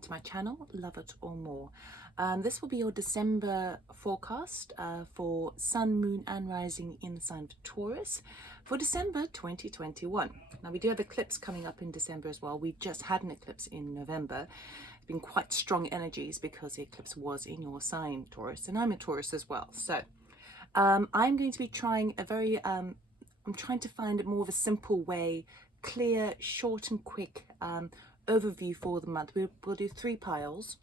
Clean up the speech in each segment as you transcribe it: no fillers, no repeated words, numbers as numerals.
to my channel, Love It or More. This will be your December forecast for Sun, Moon and Rising in the sign of Taurus for December 2021. Now we do have eclipse coming up in December as well. We just had an eclipse in November. It's been quite strong energies because the eclipse was in your sign, Taurus, and I'm a Taurus as well. So I'm going to be trying a very, I'm trying to find more of a simple way, clear, short and quick overview for the month. We'll do 3 piles.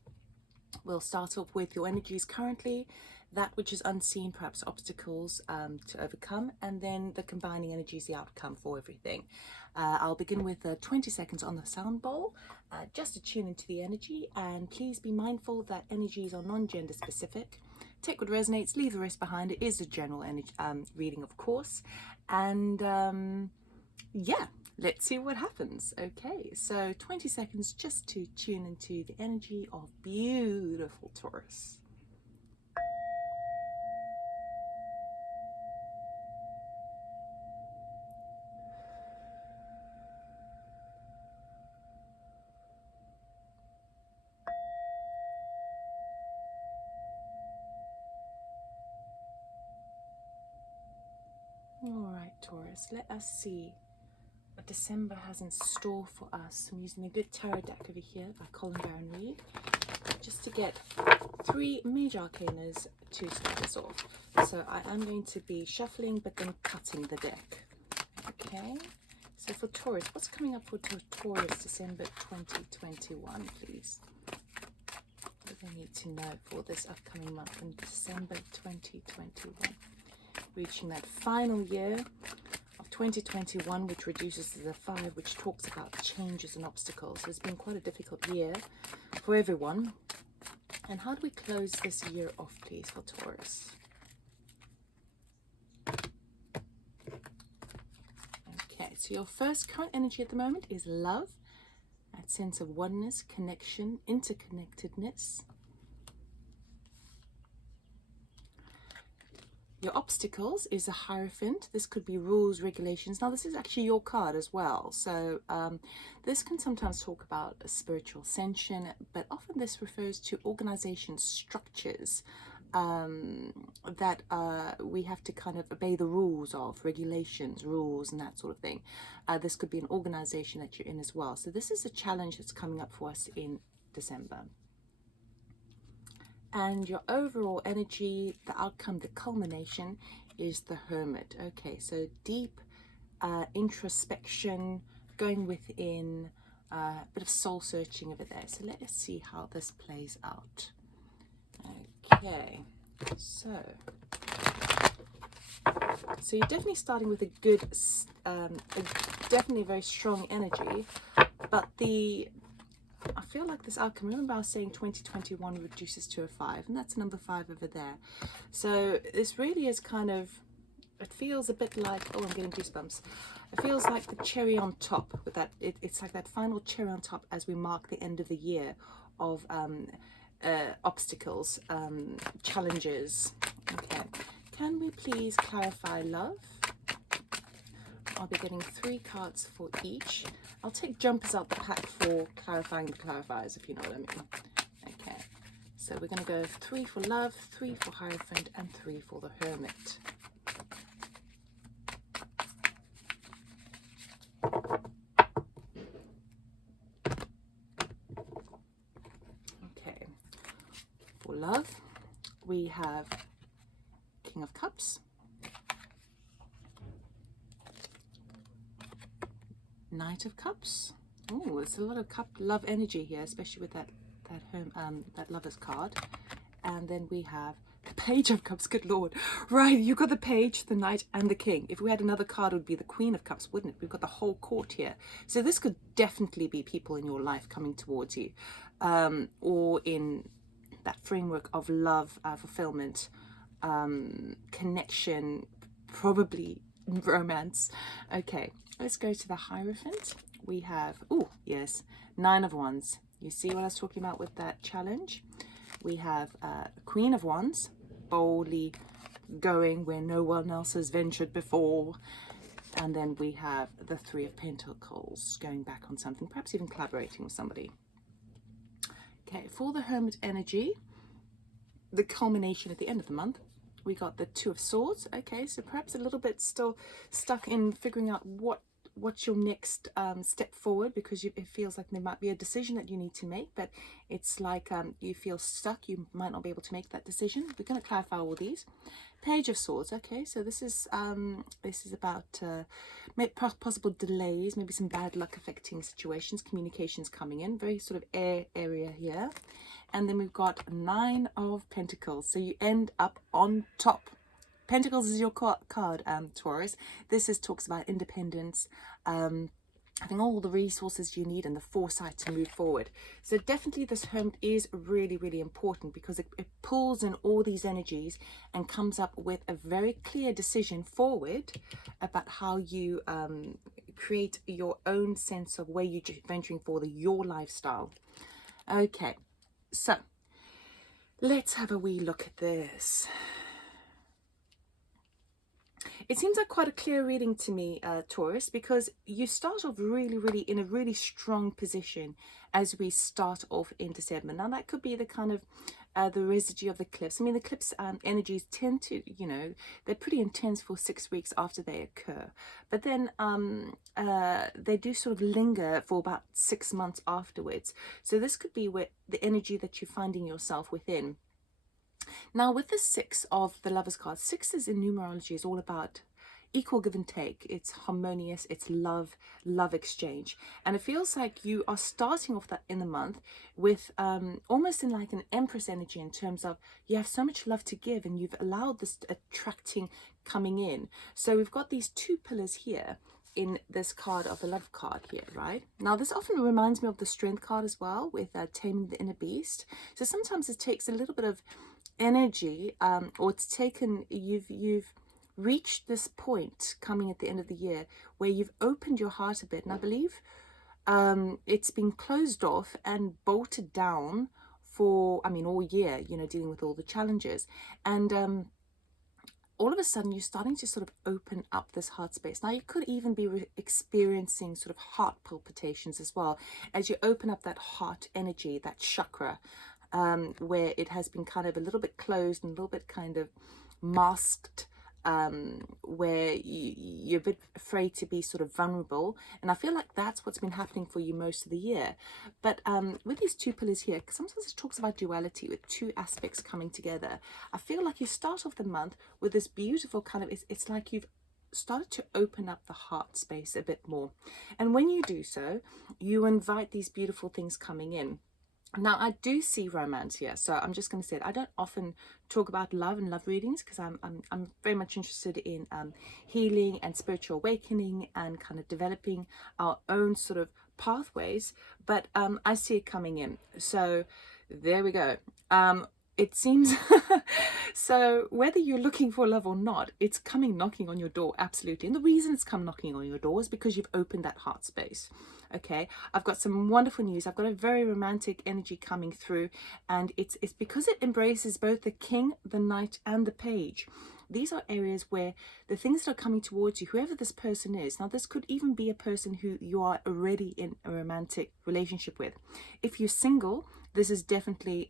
We'll start off with your energies currently, that which is unseen, perhaps obstacles to overcome, and then the combining energies, the outcome for everything. I'll begin with 20 seconds on the sound bowl, just to tune into the energy, and please be mindful that energies are non-gender specific. Take what resonates, leave the rest behind. It is a general energy reading, of course, and yeah, let's see what happens. Okay, so 20 seconds just to tune into the energy of beautiful Taurus. All right, Taurus, let us see what December has in store for us. I'm using a good tarot deck over here by Colin Baron Reed, just to get 3 major arcanas to start us off. So I am going to be shuffling but then cutting the deck. Okay, so for Taurus, what's coming up for Taurus December 2021, please? What do I need to know for this upcoming month in December 2021? Reaching that final year of 2021, which reduces to the 5, which talks about changes and obstacles. So it's been quite a difficult year for everyone. And how do we close this year off, please, for Taurus? Okay, so your first current energy at the moment is love, that sense of oneness, connection, interconnectedness. Your obstacles is a Hierophant. This could be rules, regulations. Now, this is actually your card as well. So this can sometimes talk about a spiritual ascension, but often this refers to organization structures that we have to kind of obey the rules of, regulations, rules, and that sort of thing. This could be an organization that you're in as well. So this is a challenge that's coming up for us in December. And your overall energy, the outcome, the culmination is the Hermit. Okay, so deep introspection, going within, a bit of soul searching over there. So let us see how this plays out. Okay, so you're definitely starting with a good, definitely a very strong energy, but I feel like this outcome, remember I was saying 2021 reduces to a 5, and that's number 5 over there. So this really is kind of, it feels a bit like, oh, I'm getting goosebumps. It feels like the cherry on top with that, it's like that final cherry on top as we mark the end of the year of obstacles, challenges. Okay, can we please clarify love? I'll be getting 3 cards for each. I'll take jumpers out the pack for clarifying the clarifiers, if you know what I mean. Okay, so we're going to go 3 for love, 3 for Hierophant, and 3 for the Hermit. Okay, for love, we have King of Cups, Knight of Cups. Oh, there's a lot of love energy here, especially with that Lover's card. And then we have the Page of Cups. Good Lord. Right, you've got the Page, the Knight, and the King. If we had another card, it would be the Queen of Cups, wouldn't it? We've got the whole court here. So this could definitely be people in your life coming towards you, or in that framework of love, fulfillment, connection, probably romance. Okay, let's go to the Hierophant. We have, oh yes, 9 of Wands. You see what I was talking about with that challenge? We have Queen of Wands, boldly going where no one else has ventured before. And then we have the 3 of Pentacles, going back on something, perhaps even collaborating with somebody. Okay, for the Hermit energy, the culmination at the end of the month, we got the Two of Swords. Okay, so perhaps a little bit still stuck in figuring out what's your next step forward, because it feels like there might be a decision that you need to make, but it's like you feel stuck. You might not be able to make that decision. We're going to clarify all these. Page of Swords. Okay, so this is about possible delays, maybe some bad luck affecting situations, communications coming in, very sort of air area here. And then we've got Nine of Pentacles, so you end up on top. Pentacles is your card, Taurus. This talks about independence, having all the resources you need and the foresight to move forward. So definitely this Hermit is really, really important, because it pulls in all these energies and comes up with a very clear decision forward about how you create your own sense of where you're venturing for your lifestyle. Okay, so let's have a wee look at this. It seems like quite a clear reading to me, Taurus, because you start off really in a really strong position as we start off in December. Now, that could be the kind of the residue of the eclipse. I mean, the eclipse energies tend to, they're pretty intense for 6 weeks after they occur. But then they do sort of linger for about 6 months afterwards. So this could be where the energy that you're finding yourself within. Now, with the Six of the Lovers card, sixes in numerology is all about equal give and take. It's harmonious, it's love exchange. And it feels like you are starting off that in the month with almost in like an Empress energy, in terms of you have so much love to give and you've allowed this attracting coming in. So we've got these two pillars here in this card of the love card here, right? Now, this often reminds me of the Strength card as well, with taming the inner beast. So sometimes it takes a little bit of energy, or it's taken, you've reached this point coming at the end of the year where you've opened your heart a bit, and I believe it's been closed off and bolted down for, all year, dealing with all the challenges. And all of a sudden you're starting to sort of open up this heart space. Now, you could even be experiencing sort of heart palpitations as well as you open up that heart energy, that chakra, where it has been kind of a little bit closed and a little bit kind of masked, where you're a bit afraid to be sort of vulnerable. And I feel like that's what's been happening for you most of the year. But with these two pillars here, sometimes it talks about duality, with two aspects coming together. I feel like you start off the month with this beautiful kind of, it's like you've started to open up the heart space a bit more. And when you do so, you invite these beautiful things coming in. Now, I do see romance here, so I'm just going to say it. I don't often talk about love and love readings, because I'm very much interested in healing and spiritual awakening and kind of developing our own sort of pathways. But I see it coming in, so there we go. It seems so whether you're looking for love or not, it's coming knocking on your door, absolutely. And the reason it's come knocking on your door is because you've opened that heart space. Okay, I've got some wonderful news. I've got a very romantic energy coming through, and it's because it embraces both the King, the Knight, and the Page. These are areas where the things that are coming towards you, whoever this person is. Now, this could even be a person who you are already in a romantic relationship with. If you're single, this is definitely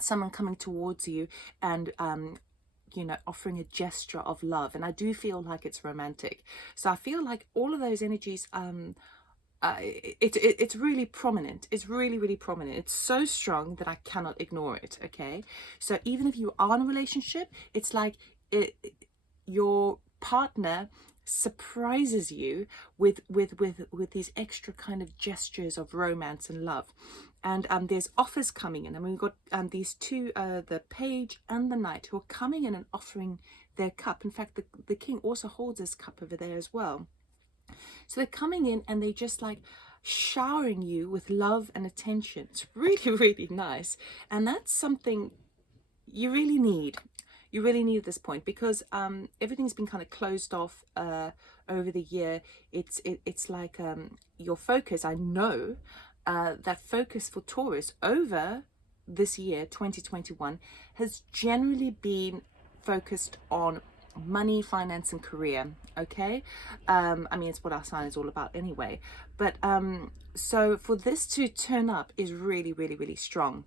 someone coming towards you and offering a gesture of love. And I do feel like it's romantic. So I feel like all of those energies, it's really prominent. It's really prominent. It's so strong that I cannot ignore it. Okay, so even if you are in a relationship, it's like your partner surprises you with these extra kind of gestures of romance and love. And there's offers coming in, and we've got these two, the Page and the Knight, who are coming in and offering their cup. In fact, the King also holds his cup over there as well. So they're coming in and they're just like showering you with love and attention. It's really nice, and that's something you really need. You really need at this point, because everything's been kind of closed off over the year. It's like your focus, I know that focus for Taurus over this year 2021 has generally been focused on money, finance, and career. Okay, I mean, it's what our sign is all about anyway. But so for this to turn up is really, really, really strong.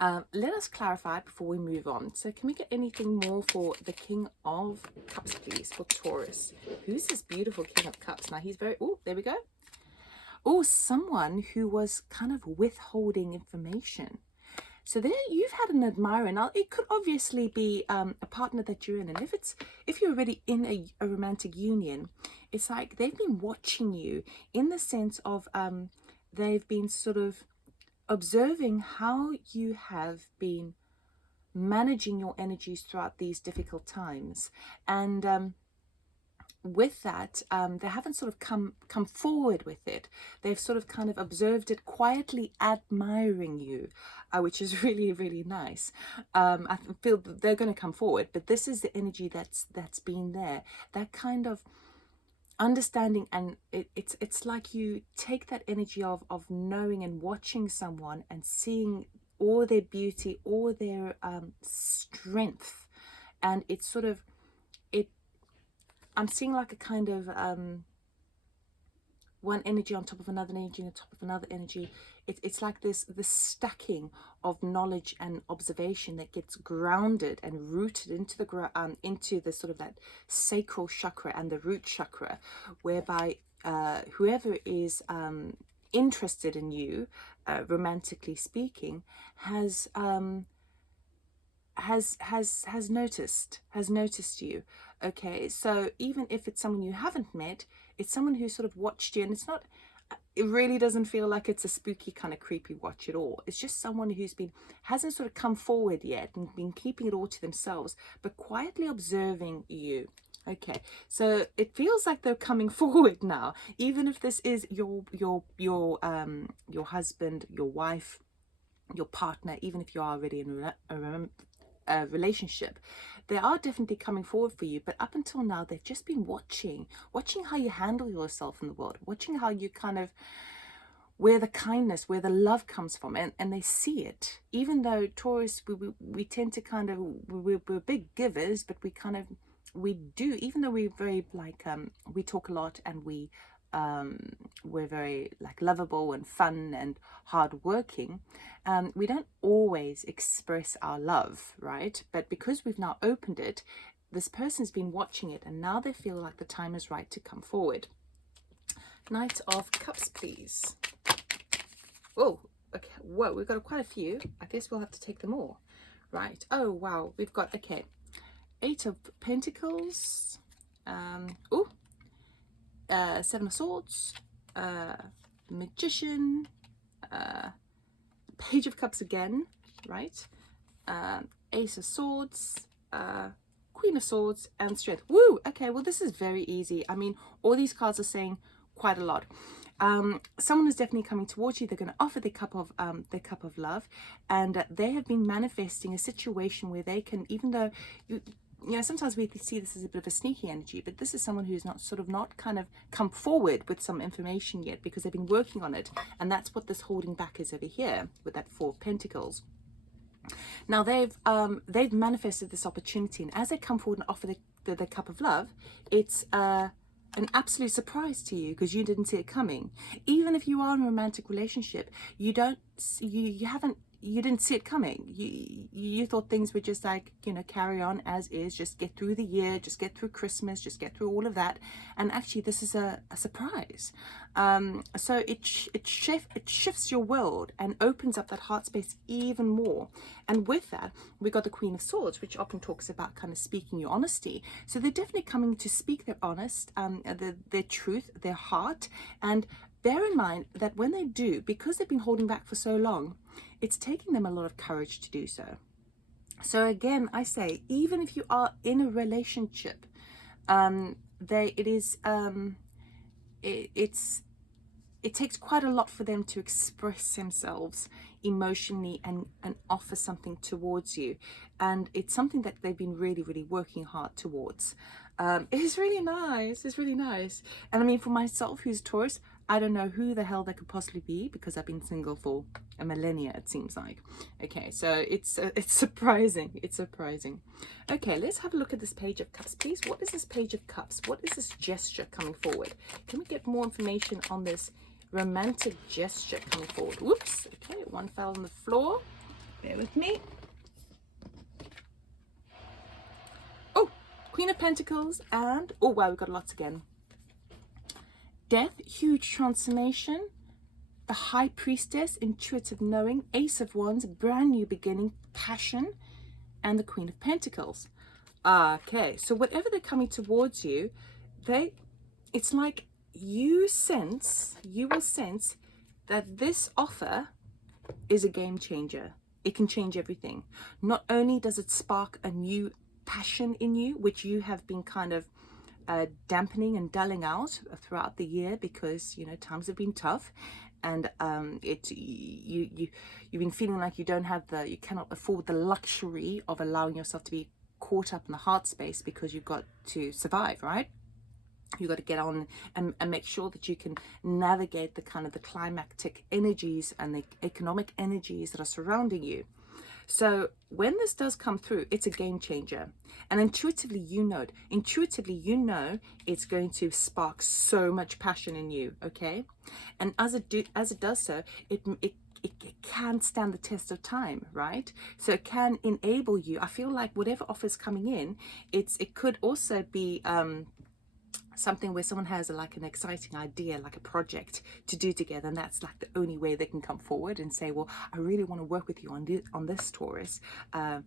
Let us clarify before we move on. So can we get anything more for the King of Cups, please, for Taurus? Who's this beautiful King of Cups? Now he's very, oh, there we go. Oh, someone who was kind of withholding information. So there you've had an admirer. Now it could obviously be a partner that you're in, and if you're already in a romantic union, it's like they've been watching you in the sense of they've been sort of observing how you have been managing your energies throughout these difficult times, and with that, they haven't sort of come forward with it. They've sort of kind of observed it, quietly admiring you, which is really, really nice. I feel that they're going to come forward, but this is the energy that's been there, that kind of understanding. And it's like you take that energy of knowing and watching someone and seeing all their beauty, all their strength, and it's sort of I'm seeing like a kind of one energy on top of another energy on top of another energy. It's like this stacking of knowledge and observation that gets grounded and rooted into the sort of that sacral chakra and the root chakra, whereby whoever is interested in you, romantically speaking, has noticed you. Okay, so even if it's someone you haven't met, it's someone who sort of watched you, and it really doesn't feel like it's a spooky kind of creepy watch at all. It's just someone who's hasn't sort of come forward yet and been keeping it all to themselves, but quietly observing you. Okay, so it feels like they're coming forward now, even if this is your husband, your wife, your partner, even if you're already in a relationship. They are definitely coming forward for you, but up until now they've just been watching how you handle yourself in the world, watching how you kind of, where the kindness, where the love comes from, and they see it. Even though Taurus, we tend to kind of, we're big givers, but we do, even though we're very like we talk a lot, and we're very like lovable and fun and hardworking, we don't always express our love, right? But because we've now opened it, this person's been watching it, and now they feel like the time is right to come forward. Knight of Cups, please. Oh, okay. Whoa, we've got quite a few. I guess we'll have to take them all. Right. Oh, wow. We've got, okay, 8 of Pentacles. Seven of Swords. Magician. Page of Cups again, right? Ace of Swords. Queen of Swords, and Strength. Woo! Okay, well, this is very easy. I mean, all these cards are saying quite a lot. Someone is definitely coming towards you. They're going to offer their cup of love, and they have been manifesting a situation where they can, even though you know, sometimes we see this as a bit of a sneaky energy, but this is someone who's not kind of come forward with some information yet, because they've been working on it, and that's what this holding back is over here with that 4 of Pentacles. Now they've manifested this opportunity, and as they come forward and offer the cup of love, it's an absolute surprise to you, because you didn't see it coming. Even if you are in a romantic relationship, you didn't see it coming. You thought things would just, like, you know, carry on as is, just get through the year, just get through Christmas, just get through all of that. And actually this is a surprise. So it shifts your world and opens up that heart space even more. And with that, we got the Queen of Swords, which often talks about kind of speaking your honesty. So they're definitely coming to speak their their truth, their heart. And bear in mind that when they do, because they've been holding back for so long, it's taking them a lot of courage to do so. So again, I say, even if you are in a relationship, it takes quite a lot for them to express themselves emotionally and offer something towards you. And it's something that they've been really, really working hard towards. It's really nice. It's really nice. And I mean, for myself, who's Taurus, I don't know who the hell that could possibly be, because I've been single for a millennia, it seems like. Okay, so it's surprising. It's surprising. Okay, let's have a look at this Page of Cups, please. What is this Page of Cups? What is this gesture coming forward? Can we get more information on this romantic gesture coming forward? Whoops. Okay, one fell on the floor. Bear with me. Oh, Queen of Pentacles and, oh wow, we've got lots again. Death, huge transformation. The High Priestess, intuitive knowing. Ace of Wands, brand new beginning, passion. And the Queen of Pentacles. Okay, so whatever they're coming towards you, it's like you will sense that this offer is a game changer. It can change everything. Not only does it spark a new passion in you, which you have been kind of dampening and dulling out throughout the year, because you know times have been tough, and you've been feeling like you cannot afford the luxury of allowing yourself to be caught up in the heart space, because you've got to survive, right? You've got to get on and make sure that you can navigate the kind of the climactic energies and the economic energies that are surrounding you. So when this does come through, it's a game changer. And intuitively, you know it. Intuitively, you know it's going to spark so much passion in you, okay? And as it does so, it can stand the test of time, right? So it can enable you. I feel like whatever offer's coming in, it could also be something where someone has like an exciting idea, like a project to do together, and that's like the only way they can come forward and say, well, I really want to work with you on this, Taurus. It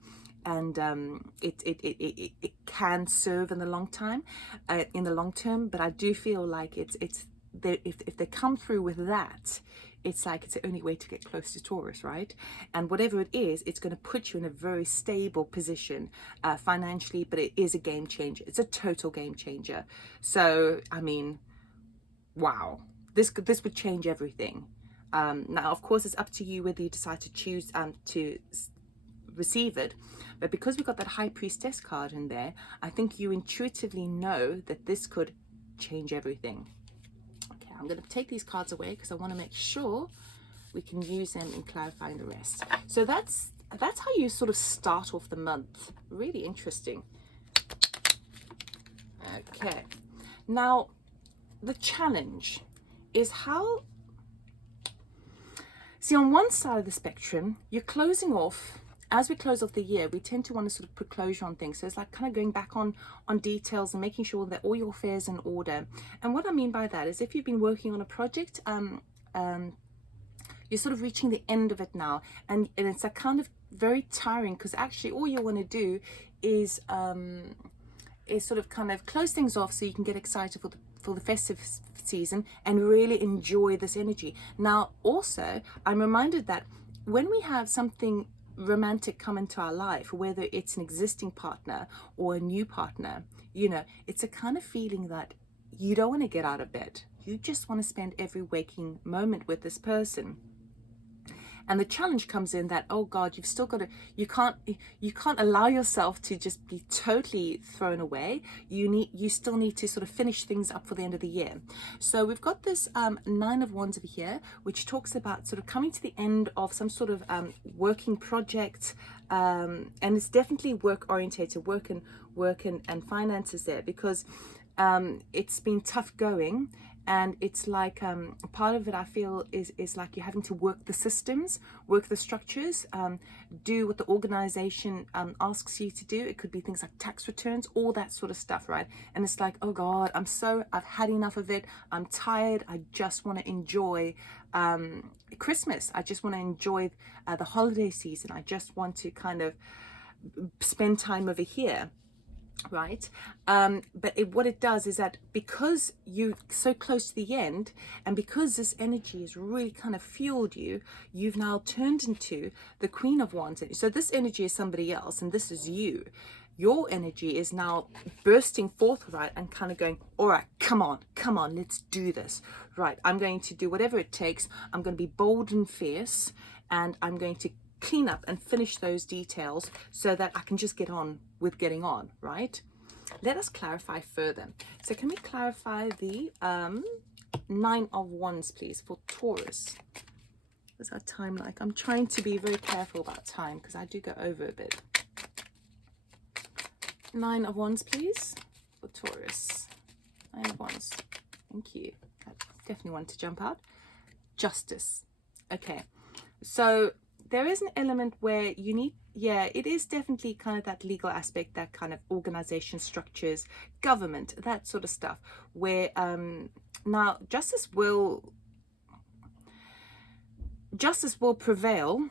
can serve in the long term, but I do feel like if they come through with that, it's like it's the only way to get close to Taurus, right? And whatever it is, it's going to put you in a very stable position financially, but it is a game changer. It's a total game changer. So, I mean, wow, this would change everything. Now, of course, it's up to you whether you decide to choose to receive it. But because we've got that High Priestess card in there, I think you intuitively know that this could change everything. I'm going to take these cards away because I want to make sure we can use them in clarifying the rest. So that's how you sort of start off the month. Really interesting. Okay. Now, the challenge is how... See, on one side of the spectrum, you're closing off... As we close off the year, we tend to want to sort of put closure on things. So it's like kind of going back on details and making sure that all your affairs are in order. And what I mean by that is if you've been working on a project, you're sort of reaching the end of it now. And it's a kind of very tiring, because actually all you want to do is sort of kind of close things off so you can get excited for the festive season and really enjoy this energy. Now, also, I'm reminded that when we have something romantic come into our life, whether it's an existing partner or a new partner, you know, it's a kind of feeling that you don't want to get out of bed. You just want to spend every waking moment with this person. And the challenge comes in that, oh God, you've still got to, you can't allow yourself to just be totally thrown away. You still need to sort of finish things up for the end of the year. So we've got this Nine of Wands over here, which talks about sort of coming to the end of some sort of working project. And it's definitely work orientated, work and finances there, because it's been tough going. And it's like part of it, I feel, is like you're having to work the systems, work the structures, do what the organization asks you to do. It could be things like tax returns, all that sort of stuff, right? And it's like, oh God, I've had enough of it. I'm tired. I just want to enjoy Christmas. I just want to enjoy the holiday season. I just want to kind of spend time over here. Right, but what it does is that because you're so close to the end, and because this energy has really kind of fueled you, you've now turned into the Queen of Wands. So this energy is somebody else, and this is you. Your energy is now bursting forth, right, and kind of going, all right, come on, let's do this. Right, I'm going to do whatever it takes. I'm going to be bold and fierce, and I'm going to clean up and finish those details so that I can just get on with getting on, right? Let us clarify further. So can we clarify the Nine of Wands, please, for Taurus. What's our time like? I'm trying to be very careful about time because I do go over a bit. Nine of Wands, please, for Taurus. Nine of Wands. Thank you. I definitely want to jump out. Justice. Okay. So there is an element where you need, yeah, it is definitely kind of that legal aspect, that kind of organization structures, government, that sort of stuff, where now justice will prevail,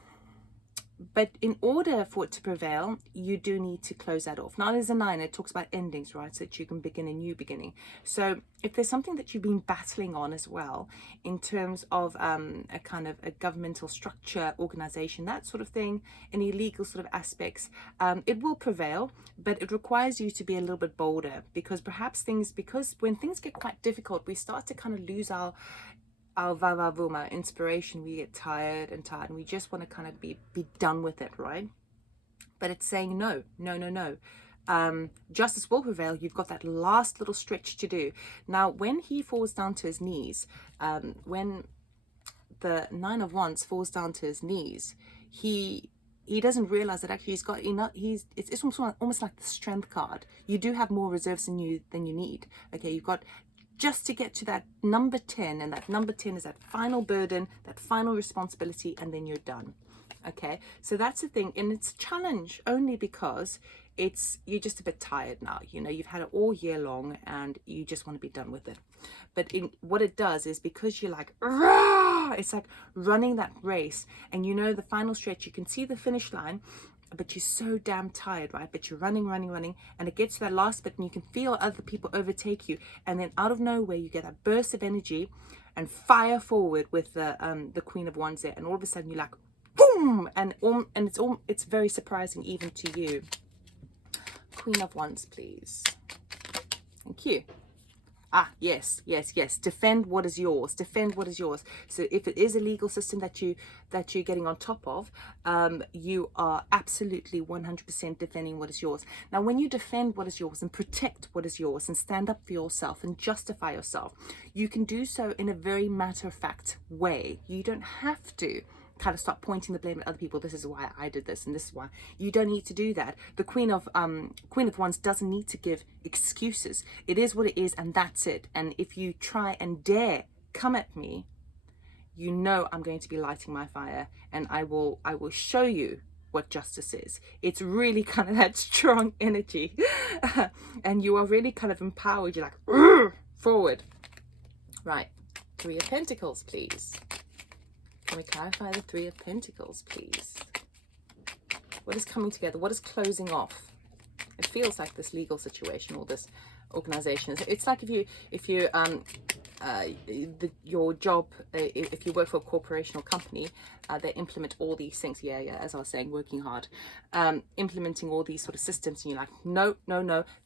but in order for it to prevail, you do need to close that off. Now, there's a 9, it talks about endings, right? So that you can begin a new beginning. So if there's something that you've been battling on as well, in terms of a kind of a governmental structure, organization, that sort of thing, any legal sort of aspects, it will prevail, but it requires you to be a little bit bolder, because perhaps because when things get quite difficult, we start to kind of lose our vavavuma, inspiration. We get tired and we just want to kind of be done with it, right? But it's saying no. Justice will prevail. You've got that last little stretch to do. Now, when he falls down to his knees, when the 9 of Wands falls down to his knees, he doesn't realize that actually he's got enough. It's almost like the strength card. You do have more reserves than you need. Okay, you've got just to get to that number 10, and that number 10 is that final burden, that final responsibility, and then you're done. Okay, so that's the thing, and it's a challenge only because you're just a bit tired now. You know, you've had it all year long and you just want to be done with it. But what it does is, because you're like, rah! It's like running that race, and you know the final stretch, you can see the finish line, but you're so damn tired, right? But you're running, and it gets to that last bit, and you can feel other people overtake you, and then out of nowhere you get that burst of energy and fire forward with the Queen of Wands there, and all of a sudden you're like, boom, and it's very surprising even to you. Queen of Wands, please. Thank you. Ah, yes. Defend what is yours. Defend what is yours. So if it is a legal system that you're getting on top of, you are absolutely 100% defending what is yours. Now, when you defend what is yours and protect what is yours and stand up for yourself and justify yourself, you can do so in a very matter-of-fact way. You don't have to kind of start pointing the blame at other people. This is why I did this, and this is why. You don't need to do that. The Queen of Wands doesn't need to give excuses. It is what it is, and that's it. And if you try and dare come at me, you know I'm going to be lighting my fire, and I will show you what justice is. It's really kind of that strong energy and you are really kind of empowered. You're like, forward. Right, 3 of Pentacles, please. Can we clarify the 3 of Pentacles, please? What is coming together? What is closing off? It feels like this legal situation or this organization. It's like if you your job, if you work for a corporation or company, they implement all these things. Yeah, as I was saying, working hard, implementing all these sort of systems, and you're like, no,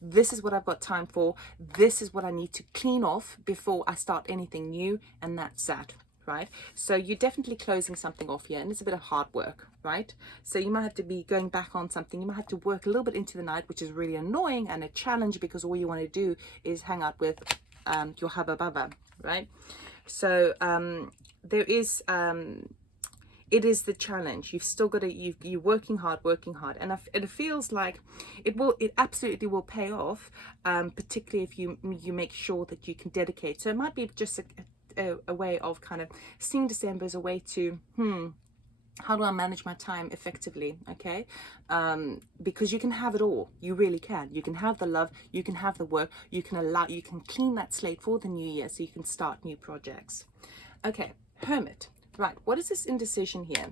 this is what I've got time for. This is what I need to clean off before I start anything new, and that's that. Right, so you're definitely closing something off here, and it's a bit of hard work, right? So you might have to be going back on something. You might have to work a little bit into the night, which is really annoying and a challenge, because all you want to do is hang out with your hubba bubba, right? So there is it is the challenge. You've still got to, you're working hard, and it feels like it absolutely will pay off, particularly if you make sure that you can dedicate. So it might be just a way of kind of seeing December as a way to how do I manage my time effectively? Okay, because you can have it all. You really can. You can have the love, you can have the work, you can clean that slate for the new year, so you can start new projects. Okay, Hermit. Right, what is this indecision here?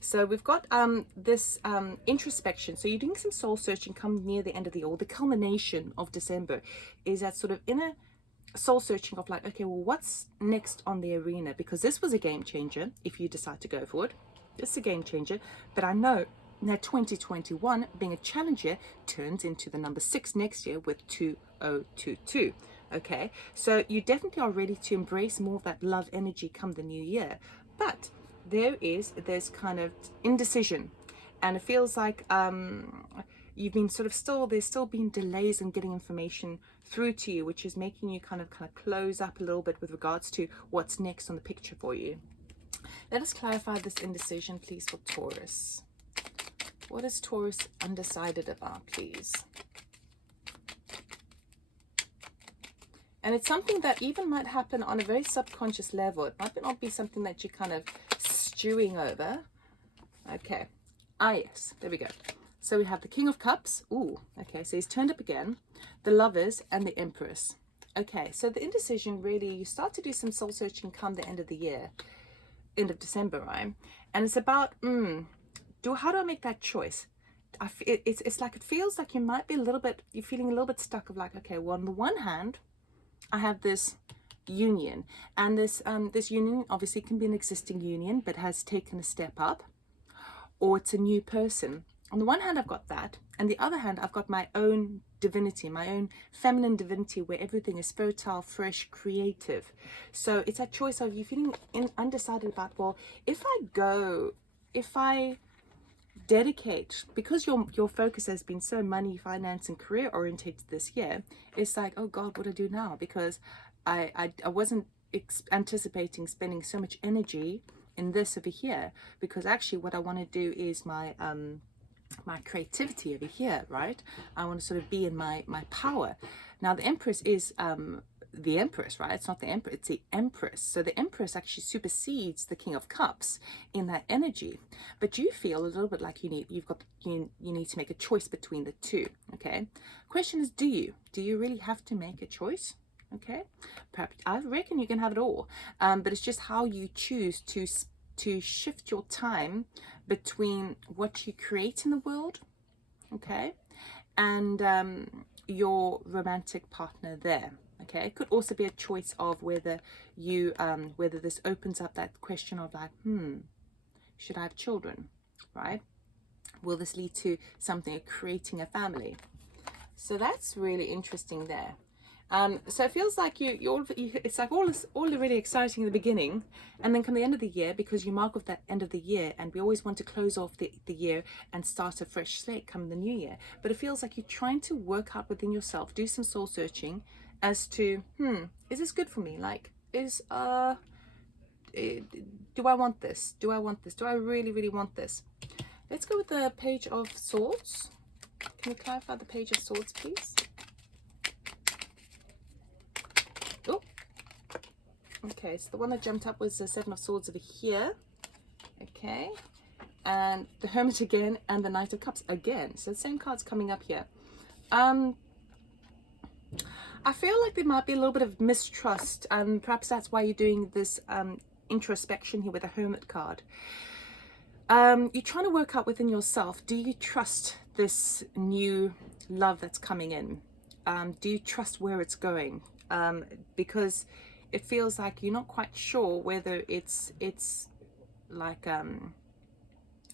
So we've got this introspection. So you're doing some soul searching come near the end of the year, or the culmination of December is that sort of inner soul searching of like, okay, well, what's next on the arena? Because this was a game changer if you decide to go for it. This is a game changer, but I know now 2021 being a challenger turns into the number 6 next year with 2022. Okay, so you definitely are ready to embrace more of that love energy come the new year, but there's kind of indecision, and it feels like you've been sort of there's still been delays in getting information through to you, which is making you kind of close up a little bit with regards to what's next on the picture for you. Let us clarify this indecision, please, for Taurus. What is Taurus undecided about, please? And it's something that even might happen on a very subconscious level. It might not be something that you're kind of stewing over. Okay. Ah, yes. There we go. So we have the King of Cups. Ooh, okay. So he's turned up again. The Lovers and the Empress. Okay. So the indecision, really, you start to do some soul searching come the end of the year. End of December, right? And it's about, how do I make that choice? It's like, it feels like you might be you're feeling a little bit stuck of like, okay, well, on the one hand, I have this union, and this union obviously can be an existing union but has taken a step up, or it's a new person. On the one hand, I've got that, and the other hand, I've got my own divinity, my own feminine divinity, where everything is fertile, fresh, creative. So it's a choice of you feeling undecided about, well, if I dedicate, because your focus has been so money, finance, and career orientated this year, it's like, oh God, what do I do now? Because I wasn't anticipating spending so much energy in this over here, because actually what I want to do is my creativity over here, right? I want to sort of be in my power. Now the Empress is the Empress, right? It's not the Emperor, it's the Empress. So the Empress actually supersedes the King of Cups in that energy. But you feel a little bit like you need to make a choice between the two. Okay. Question is, do you really have to make a choice? Okay. Perhaps I reckon you can have it all. But it's just how you choose to shift your time between what you create in the world, okay, and your romantic partner there. Okay, it could also be a choice of whether this opens up that question of like, should I have children, right? Will this lead to something, creating a family? So that's really interesting there. So it feels like it's like all really exciting in the beginning, and then come the end of the year, because you mark off that end of the year, and we always want to close off the year and start a fresh slate come the new year. But it feels like you're trying to work out within yourself, do some soul searching as to, is this good for me? Like, do I want this? Do I want this? Do I really, really want this? Let's go with the Page of Swords. Can you clarify the Page of Swords, please? Oh, okay, so the one that jumped up was the Seven of Swords over here. Okay, and the Hermit again, and the Knight of Cups again. So the same card's coming up here. I feel like there might be a little bit of mistrust, and perhaps that's why you're doing this introspection here with a Hermit card. You're trying to work out within yourself, do you trust this new love that's coming in? Do you trust where it's going? Because it feels like you're not quite sure whether it's like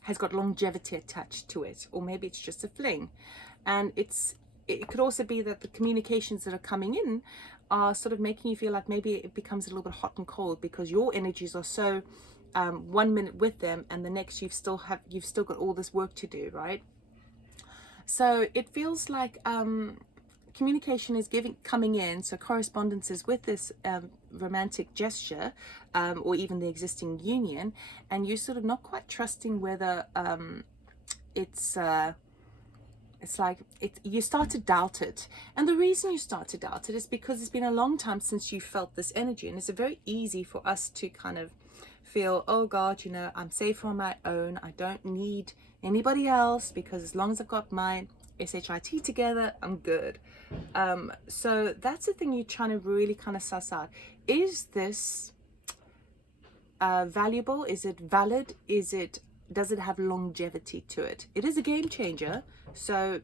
has got longevity attached to it, or maybe it's just a fling. And it could also be that the communications that are coming in are sort of making you feel like maybe it becomes a little bit hot and cold, because your energies are so 1 minute with them, and the next you've still got all this work to do, right? So it feels like communication is coming in, so correspondences with this romantic gesture, or even the existing union, and you're sort of not quite trusting whether you start to doubt it. And the reason you start to doubt it is because it's been a long time since you felt this energy, and it's very easy for us to kind of feel, oh God, I'm safe on my own, I don't need anybody else, because as long as I've got my SHIT together, I'm good. So that's the thing you're trying to really kind of suss out. Is this valuable? Is it valid? Does it have longevity to it? It is a game changer. So,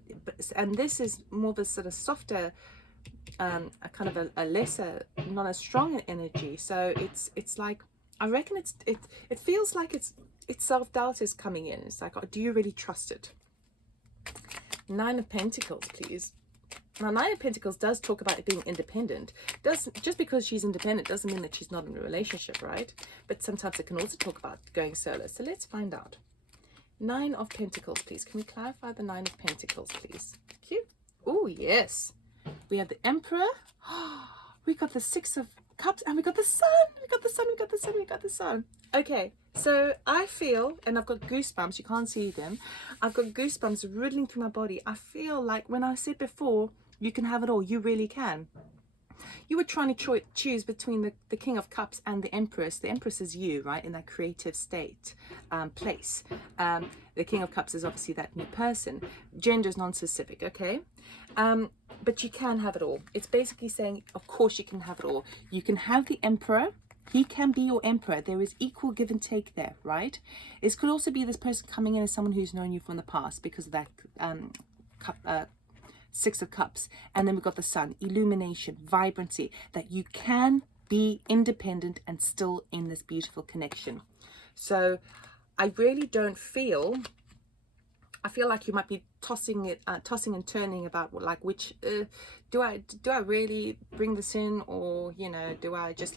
and this is more of a sort of softer, a kind of a lesser, not as strong energy. So it's like, I reckon it feels like it's self-doubt is coming in. It's like, oh, do you really trust it? Nine of Pentacles, please. Now, Nine of Pentacles does talk about it being independent. Just because she's independent doesn't mean that she's not in a relationship, right? But sometimes it can also talk about going solo. So let's find out. Nine of Pentacles, please. Can we clarify the Nine of Pentacles, please? Cute. Oh, yes. We have the Emperor. We got the Six of Cups, and we got the Sun. We got the Sun, we got the Sun, we got the Sun. Okay, so I feel, and I've got goosebumps, you can't see them. I've got goosebumps riddling through my body. I feel like when I said before, you can have it all, you really can. You were trying to choose between the King of Cups and the Empress. The Empress is you, right, in that creative state, place. The King of Cups is obviously that new person. Gender is non-specific, okay? But you can have it all. It's basically saying, of course you can have it all. You can have the Emperor. He can be your Emperor. There is equal give and take there, right? This could also be this person coming in as someone who's known you from the past because of that Six of Cups. And then we've got the Sun, illumination, vibrancy, that you can be independent and still in this beautiful connection. So I really don't feel, I feel like you might be tossing and turning about like which do I really bring this in, or you know, do I just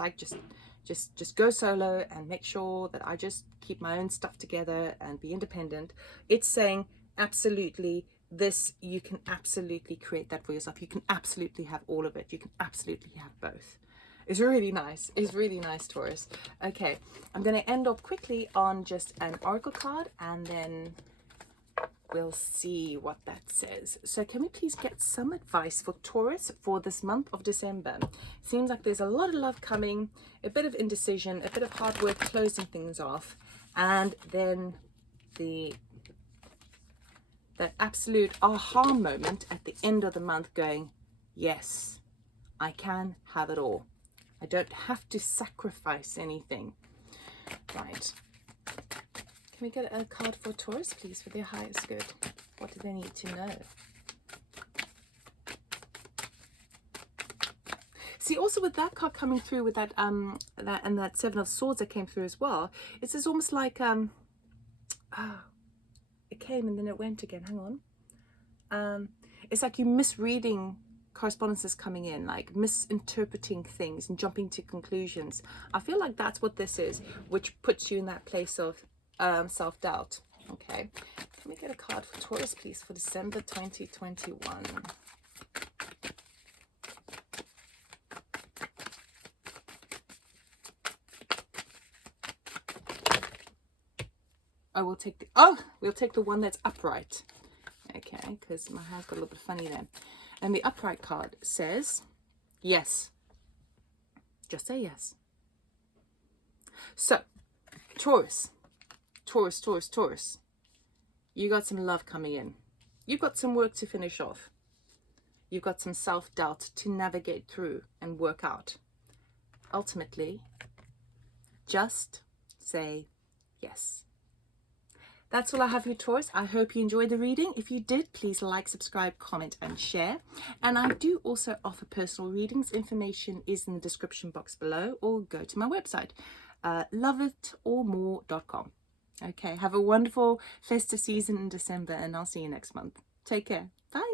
go solo and make sure that I just keep my own stuff together and be independent. It's saying absolutely this, you can absolutely create that for yourself. You can absolutely have all of it. You can absolutely have both. It's really nice. It's really nice, Taurus. Okay, I'm going to end off quickly on just an oracle card, and then we'll see what that says. So can we please get some advice for Taurus for this month of December? Seems like there's a lot of love coming, a bit of indecision, a bit of hard work closing things off, and then that absolute aha moment at the end of the month going, yes, I can have it all. I don't have to sacrifice anything. Right. Can we get a card for Taurus, please, for their highest good? What do they need to know? See, also with that card coming through with that that Seven of Swords that came through as well, it's almost like it came and then it went again. Hang on. It's like you misreading correspondences coming in, like misinterpreting things and jumping to conclusions. I feel like that's what this is, which puts you in that place of self-doubt. Okay, can we get a card for Taurus, please, for December 2021? Oh, we'll take the one that's upright. Okay, because my hair's got a little bit funny there. And the upright card says, yes. Just say yes. So, Taurus. You got some love coming in. You've got some work to finish off. You've got some self-doubt to navigate through and work out. Ultimately, just say yes. That's all I have for you, Taurus. I hope you enjoyed the reading. If you did, please like, subscribe, comment, and share. And I do also offer personal readings. Information is in the description box below, or go to my website, loveitormore.com. Okay, have a wonderful festive season in December, and I'll see you next month. Take care. Bye.